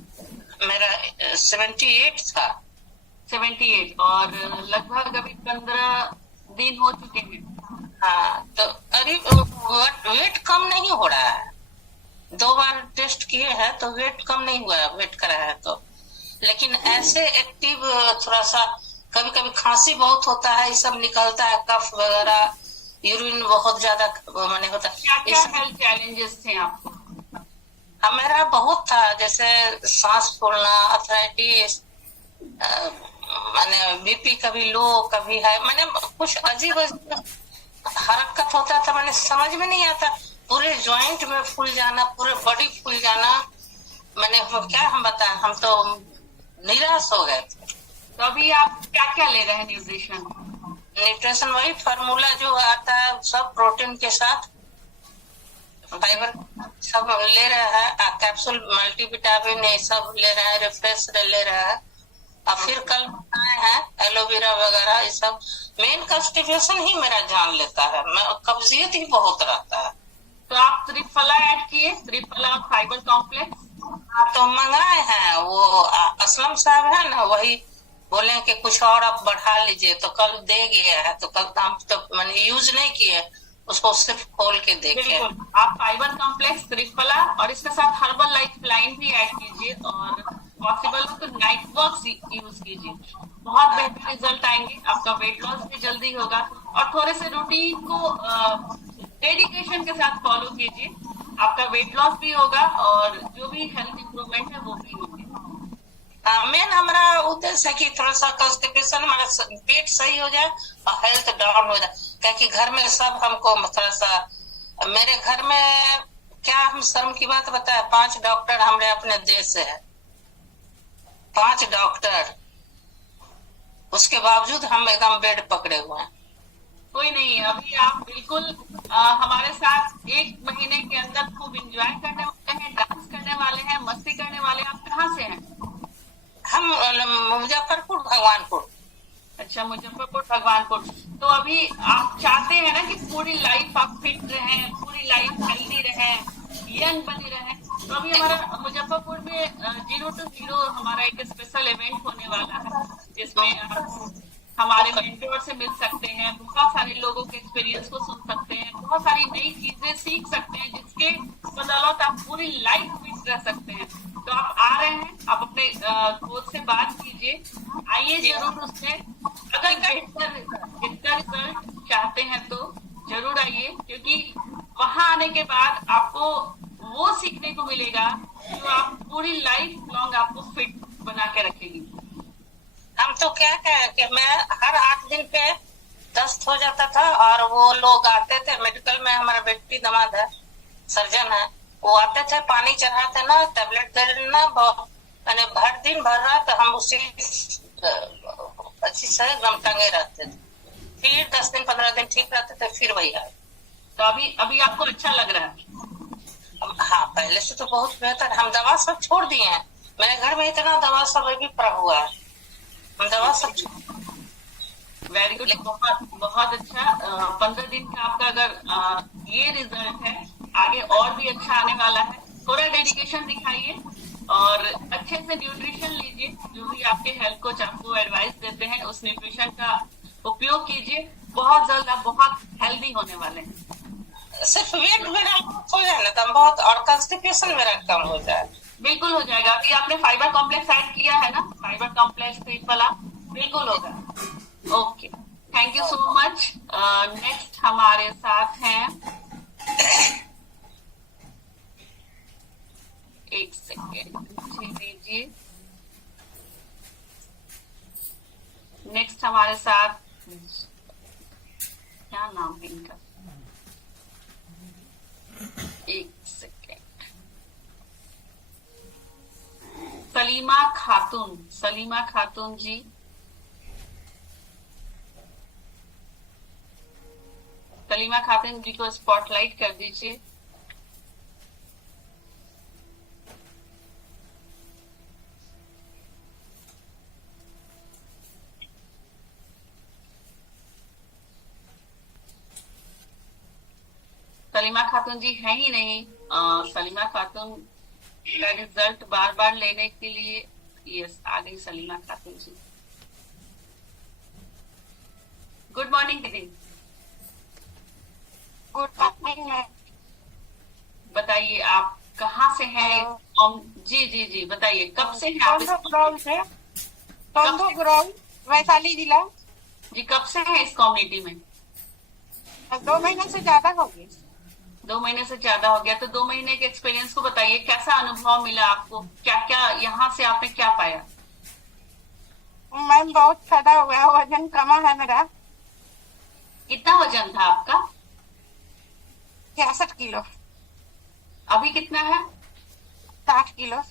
मेरा 78 था। 78। और लगभग अभी 15 दिन हो चुके हैं। हाँ, तो अरे वेट कम नहीं हो रहा है। 2 बार टेस्ट किए हैं तो वेट कम नहीं हुआ है, वेट करा है तो। लेकिन ऐसे एक्टिव थोड़ा सा, कभी कभी खांसी बहुत होता है, ये सब निकलता है, कफ वगैरह, यूरिन बहुत ज्यादा मैंने होता है। क्या क्या हेल्थ चैलेंजेस थे आपको? मेरा बहुत था, जैसे सांस फूलना, अर्थराइटिस, मैंने बीपी कभी लो कभी है, मैंने कुछ अजीब हरकत होता था, मैंने समझ में नहीं आता। पूरे जॉइंट में फूल जाना, पूरे बॉडी फूल जाना। मैंने क्या हम बताएं, हम तो निराश हो गए थे। तो अभी आप क्या क्या ले रहे हैं न्यूट्रिशन? न्यूट्रिशन वही फार्मूला जो आता है, सब प्रोटीन के साथ, फाइबर सब ले रहा है, कैप्सूल, मल्टीविटामिन ये सब ले रहा है, रिफ्रेश ले रहा है। और फिर कल आए हैं एलोवेरा वगैरह, ये सब। मेन कॉन्स्टिपेशन ही मेरा जान लेता है, मैं कब्जियत ही बहुत रहता है। तो आप त्रिफला ऐड किए, त्रिफला फाइबर कॉम्प्लेक्स? तो मंगाए हैं, वो असलम साहब है ना, वही बोले कि कुछ और आप बढ़ा लीजिए, तो कल दे गया है। तो कल हम तो मैंने यूज नहीं किए, उसको सिर्फ खोल के देखे। आप फाइबर कॉम्प्लेक्स, त्रिफला और इसके साथ हर्बल लाइफ भी ऐड कीजिए, और पॉसिबल हो तो नाइट वर्क्स यूज कीजिए। बहुत बेहतर रिजल्ट आएंगे, आपका वेट लॉस भी जल्दी होगा। और थोड़े से रूटीन को डेडिकेशन के साथ फॉलो कीजिए, आपका वेट लॉस भी होगा और जो भी हेल्थ इंप्रूवमेंट है वो भी होगी। मेन हमारा उद्देश्य है कि थोड़ा सा कॉन्स्टिपेशन, हमारा पेट सही हो जाए और हेल्थ डाउन हो जाए। क्योंकि घर में सब हमको थोड़ा सा, मेरे घर में क्या, हम शर्म की बात बताए, 5 डॉक्टर हमारे अपने देश से है, 5 डॉक्टर, उसके बावजूद हम एकदम बेड पकड़े हुए हैं। कोई नहीं, अभी आप बिल्कुल हमारे साथ 1 महीने के अंदर खूब एंजॉय करने वाले हैं, डांस करने वाले हैं, मस्ती करने वाले हैं। आप कहाँ से हैं? हम मुजफ्फरपुर, भगवानपुर। अच्छा, मुजफ्फरपुर भगवानपुर। तो अभी आप चाहते हैं ना कि पूरी लाइफ आप फिट रहें, पूरी लाइफ हेल्दी रहें, यंग बने रहें। तो अभी हमारा मुजफ्फरपुर में 0 to 0 हमारा एक स्पेशल इवेंट होने वाला है, जिसमें आप हमारे मेंटोर से मिल सकते हैं, बहुत सारे लोगों के एक्सपीरियंस को सुन सकते हैं, बहुत सारी नई चीजें सीख सकते हैं, जिसके बदौलत आप पूरी लाइफ फिट रह सकते हैं। तो आप आ रहे हैं, आप अपने कोच से बात कीजिए, आइए जरूर उससे। अगर बेहतर रिजल्ट चाहते हैं तो जरूर आइए, क्योंकि वहां आने के बाद आपको वो सीखने को मिलेगा जो आप पूरी लाइफ लॉन्ग आपको फिट बना के रखेगी। हम तो क्या कहें कि मैं हर 8 दिन पे दस्त हो जाता था, और वो लोग आते थे मेडिकल में, हमारा बेटी दामाद है, सर्जन है, वो आते थे, पानी चढ़ाते ना, टेबलेट दे देना, मैंने भर दिन भर रात हम उसी अच्छी से एकदम टंगे रहते थे। फिर 10 दिन 15 दिन ठीक रहते थे, फिर वही आए। तो अभी आपको अच्छा लग रहा है? हाँ, पहले से तो बहुत बेहतर। हम दवा सब छोड़ दिए हैं, मेरे घर में इतना दवा सब भी पड़ा हुआ है, हम दवा सब। वेरी गुड, बहुत बहुत अच्छा। 15 दिन का आपका अगर ये रिजल्ट है, आगे और भी अच्छा आने वाला है। थोड़ा डेडिकेशन दिखाइए और अच्छे से न्यूट्रिशन लीजिए, जो भी आपके हेल्थ कोच आपको एडवाइस देते हैं उस न्यूट्रिशन का उपयोग कीजिए। बहुत जल्द आप बहुत हेल्दी होने वाले हैं। सिर्फ वेट मेरा हो जाए ना तो बहुत, और कॉन्स्टिपेशन मेरा कम हो जाए। बिल्कुल हो जाएगा। अभी आपने फाइबर कॉम्प्लेक्स ऐड किया है ना, फाइबर कॉम्प्लेक्स त्रिफला, बिल्कुल होगा। Okay, thank you so much. Next हमारे साथ हैं एक सेकेंड मुझे दीजिए। नेक्स्ट हमारे साथ, क्या नाम है इनका, एक सेकेंड, सलीमा खातून। सलीमा खातून जी, सलीमा खातून जी को स्पॉटलाइट कर दीजिए। सलीमा खातून जी है ही नहीं। सलीमा खातून का रिजल्ट बार बार लेने के लिए, यस आ गई सलीमा खातून जी। गुड मॉर्निंग दीदी। Good morning ma'am. बताइए आप कहाँ से हैं? जी जी जी बताइए, कब से हैं आप? वैशाली जिला। जी कब से हैं इस कम्युनिटी में? 2 महीने से ज्यादा हो गए। 2 महीने से ज्यादा हो गया। तो 2 महीने के एक्सपीरियंस को बताइए, कैसा अनुभव मिला आपको? क्या क्या यहाँ से आपने क्या पाया? मैम बहुत फायदा हुआ, वजन कमा है मेरा। कितना वजन था आपका? 66 किलो। अभी कितना है? 60 किलो।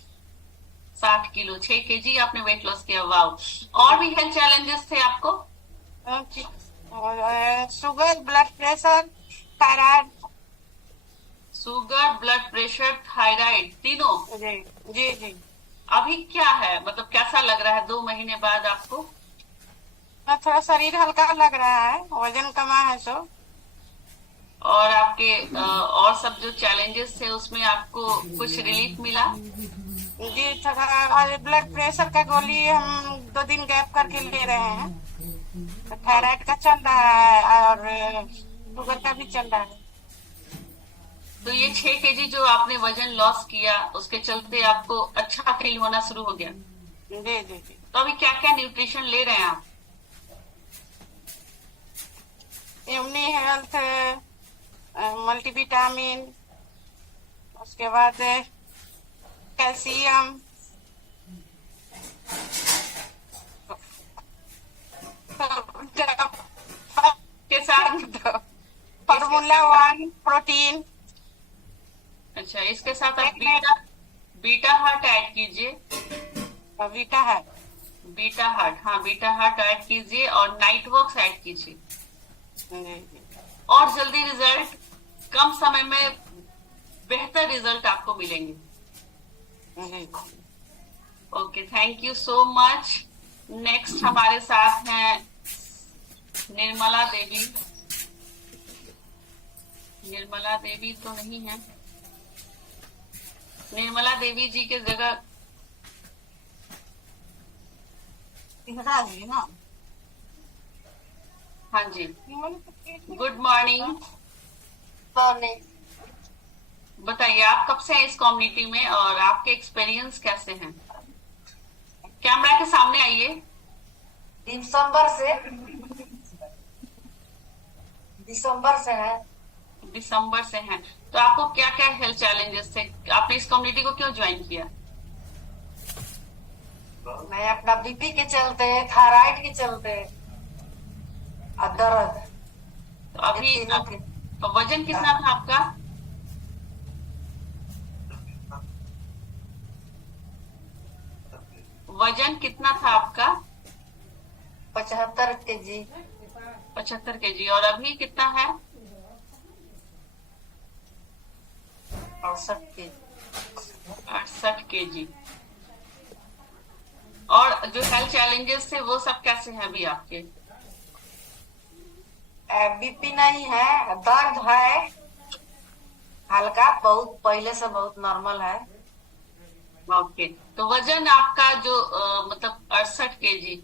60 किलो, 6 केजी आपने वेट लॉस किया। वाओ। और भी हेल्थ चैलेंजेस थे आपको? Sugar, blood pressure, thyroid. Sugar, blood pressure, thyroid, तीनों? जी जी जी। अभी क्या है, मतलब कैसा लग रहा है 2 महीने बाद आपको? थोड़ा शरीर हल्का लग रहा है, वजन कमा है सो। और आपके और सब जो चैलेंजेस थे उसमें आपको कुछ रिलीफ मिला? जी थोड़ा ब्लड प्रेशर का गोली हम 2 दिन गैप करके ले रहे हैं। थायराइड का चल रहा है और शुगर का भी चल रहा है। तो ये 6 केजी जो आपने वजन लॉस किया, उसके चलते आपको अच्छा फील होना शुरू हो गया? जी जी जी। तो अभी क्या क्या न्यूट्रिशन ले रहे हैं आप? इम्यूनी हेल्थ, मल्टीविटामिन, उसके बाद कैल्शियम, के साथ फार्मूला 1 प्रोटीन। अच्छा, इसके साथ आप बीटा हार्ट ऐड कीजिए। बीटा है, बीटा हार्ट, हाँ बीटा हार्ट ऐड कीजिए और नाइट वॉक्स ऐड कीजिए। और जल्दी रिजल्ट, कम समय में बेहतर रिजल्ट आपको मिलेंगे। Okay, thank you so much. Next हमारे साथ हैं निर्मला देवी। निर्मला देवी तो नहीं है। निर्मला देवी जी के जगह ना। हाँ जी, गुड मॉर्निंग। मॉर्निंग। बताइए आप कब से हैं इस कम्युनिटी में और आपके एक्सपीरियंस कैसे हैं? कैमरा के सामने आइए। दिसंबर से है। दिसंबर से हैं। तो आपको क्या क्या हेल्थ चैलेंजेस थे? आपने इस कम्युनिटी को क्यों ज्वाइन किया? मैं अपना बीपी के चलते, थायराइड के चलते और दर्द। तो अभी वजन कितना था आपका? वजन कितना था आपका? 75 केजी। 75 केजी। और अभी कितना है? 68 केजी। 68 केजी। और जो हेल्थ चैलेंजेस थे वो सब कैसे हैं अभी आपके? बीपी नहीं है, दर्द है हल्का, बहुत पहले से बहुत नॉर्मल है। ओके, तो वजन आपका जो मतलब 68 केजी,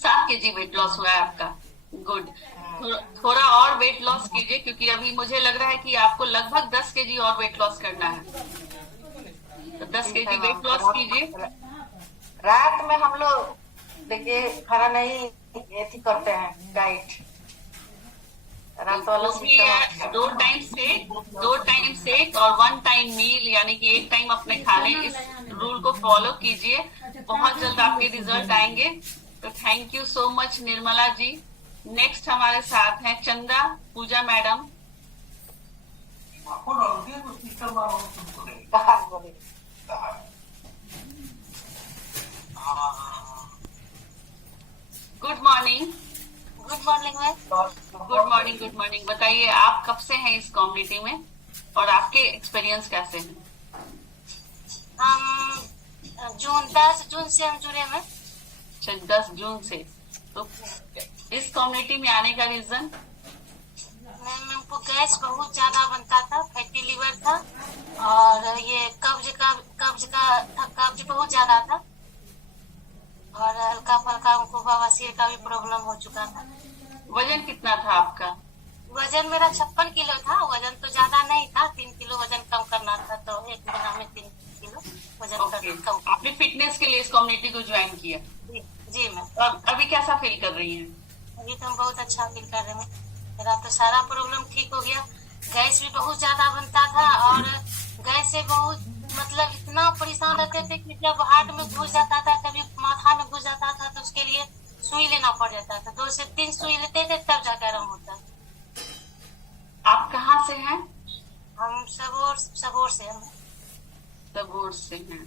7 केजी वेट लॉस हुआ है आपका। गुड। थोड़ा और वेट लॉस कीजिए, क्योंकि अभी मुझे लग रहा है कि आपको लगभग 10 केजी और वेट लॉस करना है। तो 10 केजी वेट लॉस कीजिए। रात में हम लोग देखिए खाना नहीं करते हैं, डाइट रात वाला जो भी है 2 टाइम सेक और 1 टाइम मील, यानी कि 1 टाइम अपने खाने, इस रूल को फॉलो कीजिए। बहुत जल्द आपके रिजल्ट आएंगे। तो thank you so much Nirmala ji. Next हमारे साथ हैं Chanda Pooja madam. Good morning. Good morning ma'am. Good morning, good morning. बताइए आप कब से हैं इस कम्युनिटी में और आपके एक्सपीरियंस कैसे हैं? हम 10 जून से हम जुड़े हैं। अच्छा, 10 जून से। तो इस कम्युनिटी में आने का रीजन? मैम हमको गैस बहुत ज्यादा बनता था, फैटी लीवर था और ये कब्ज बहुत ज्यादा था और हल्का फल्का हमको बवासीर का भी प्रॉब्लम हो चुका था। वजन कितना था आपका? वजन मेरा 56 किलो था। वजन तो ज्यादा नहीं था, 3 किलो वजन कम करना था, तो 1 महीना में 3 किलो वजन कम। आपने फिटनेस के लिए इस कम्युनिटी को ज्वाइन किया? जी मैम। अभी कैसा फील कर रही हैं? अभी तो हम बहुत अच्छा फील कर रहे हैं। मेरा तो सारा प्रॉब्लम ठीक हो गया। गैस भी बहुत ज्यादा बनता था और गैस से बहुत मतलब इतना परेशान रहते थे कि जब हार्ट में घुस जाता था, कभी माथा में घुस जाता था, तो उसके लिए सुई लेना पड़ जाता था। 2 से 3 सुई लेते थे तब जाकर आराम होता। आप कहाँ से हैं? हम सबोर से हैं। सबोर से हैं।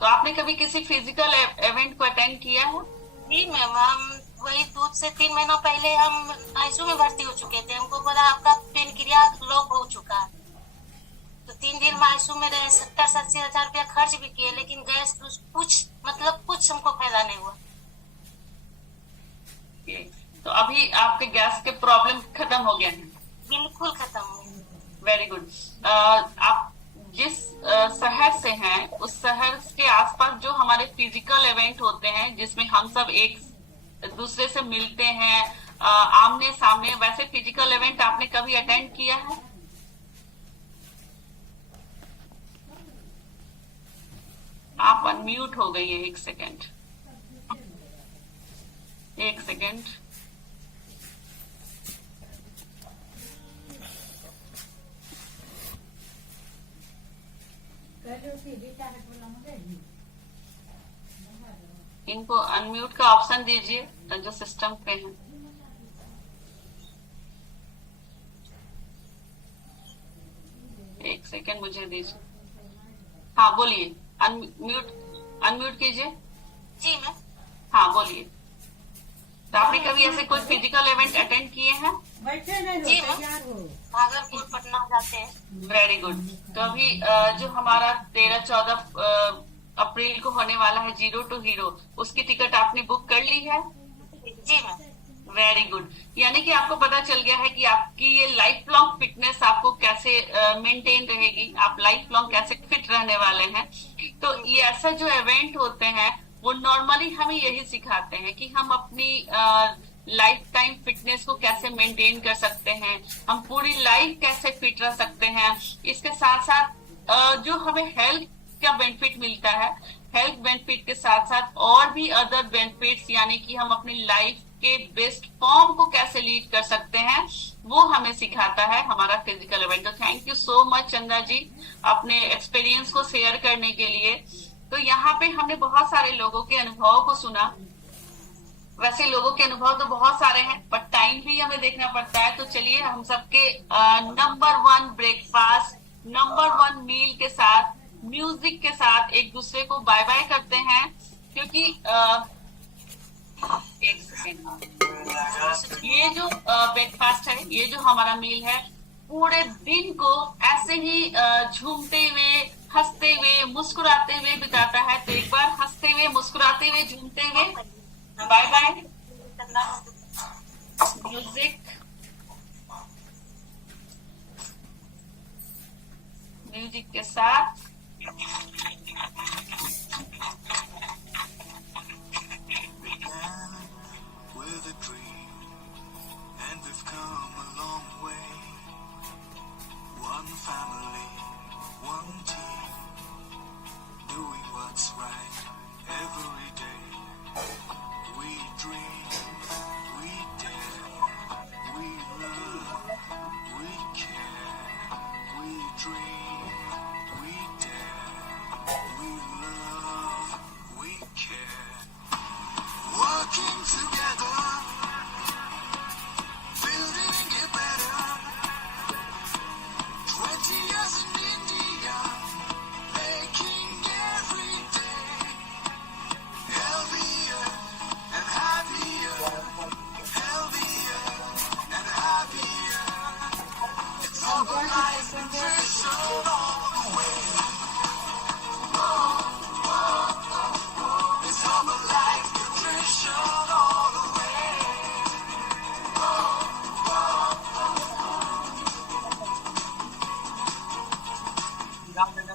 तो आपने कभी किसी फिजिकल इवेंट को अटेंड किया है? जी मैम, हम वही 2 से 3 महीना पहले हम आईसीयू में भर्ती हो चुके थे। हमको बोला आपका पेनक्रिया लॉक हो चुका है, तो 3 दिन में आईसीयू में रहे। 70-80 हजार रुपया खर्च भी किए, लेकिन गैस कुछ हमको फायदा नहीं हुआ। तो अभी आपके गैस के प्रॉब्लम खत्म हो गए हैं? बिल्कुल खत्म हो गए। Very good. आप जिस शहर से हैं उस शहर के आसपास जो हमारे फिजिकल इवेंट होते हैं जिसमें हम सब एक दूसरे से मिलते हैं आमने सामने, वैसे फिजिकल इवेंट आपने कभी अटेंड किया है? आप अनम्यूट हो गई है। 1 सेकेंड। इनको अनम्यूट का ऑप्शन दीजिए जो सिस्टम पे है। एक सेकेंड मुझे दीजिए। हाँ बोलिए। अनम्यूट कीजिए। जी मैम। हाँ बोलिए। तो आपने कभी ऐसे कोई फिजिकल इवेंट अटेंड किए हैं? जी मैम, भागलपुर पटना जाते हैं। Very good. तो अभी जो हमारा 13-14 अप्रैल को होने वाला है जीरो टू हीरो, उसकी टिकट आपने बुक कर ली है? जी मैम। Very good. यानी कि आपको पता चल गया है कि आपकी ये लाइफ लॉन्ग फिटनेस आपको कैसे मेंटेन रहेगी, आप लाइफ लॉन्ग कैसे फिट रहने वाले हैं। तो ये ऐसा जो इवेंट होते हैं वो नॉर्मली हमें यही सिखाते हैं कि हम अपनी लाइफ टाइम फिटनेस को कैसे मेंटेन कर सकते हैं, हम पूरी लाइफ कैसे फिट रह सकते हैं। इसके साथ साथ जो हमें हेल्थ का बेनिफिट मिलता है, हेल्थ बेनिफिट के साथ साथ और भी अदर बेनिफिट्स, यानी कि हम अपनी लाइफ के बेस्ट फॉर्म को कैसे लीड कर सकते हैं, वो हमें सिखाता है हमारा फिजिकल इवेंट। तो थैंक यू सो मच चंदा जी अपने एक्सपीरियंस को शेयर करने के लिए। तो यहाँ पे हमने बहुत सारे लोगों के अनुभव को सुना। वैसे लोगों के अनुभव तो बहुत सारे हैं पर टाइम भी हमें देखना पड़ता है। तो चलिए हम सबके नंबर 1 ब्रेकफास्ट, नंबर 1 मील के साथ, म्यूजिक के साथ एक दूसरे को बाय बाय करते हैं, क्योंकि एक सेकेंड, ये जो ब्रेकफास्ट है, ये जो हमारा मील है, पूरे दिन को ऐसे ही झूमते हुए, हंसते हुए, मुस्कुराते हुए बिताता है। तो एक बार हंसते हुए, मुस्कुराते हुए, झूमते हुए बाय बाय। म्यूजिक के साथ with a dream, and we've come a long way. One family, one team, doing what's right every day. We dream, we dare, we love. Doctor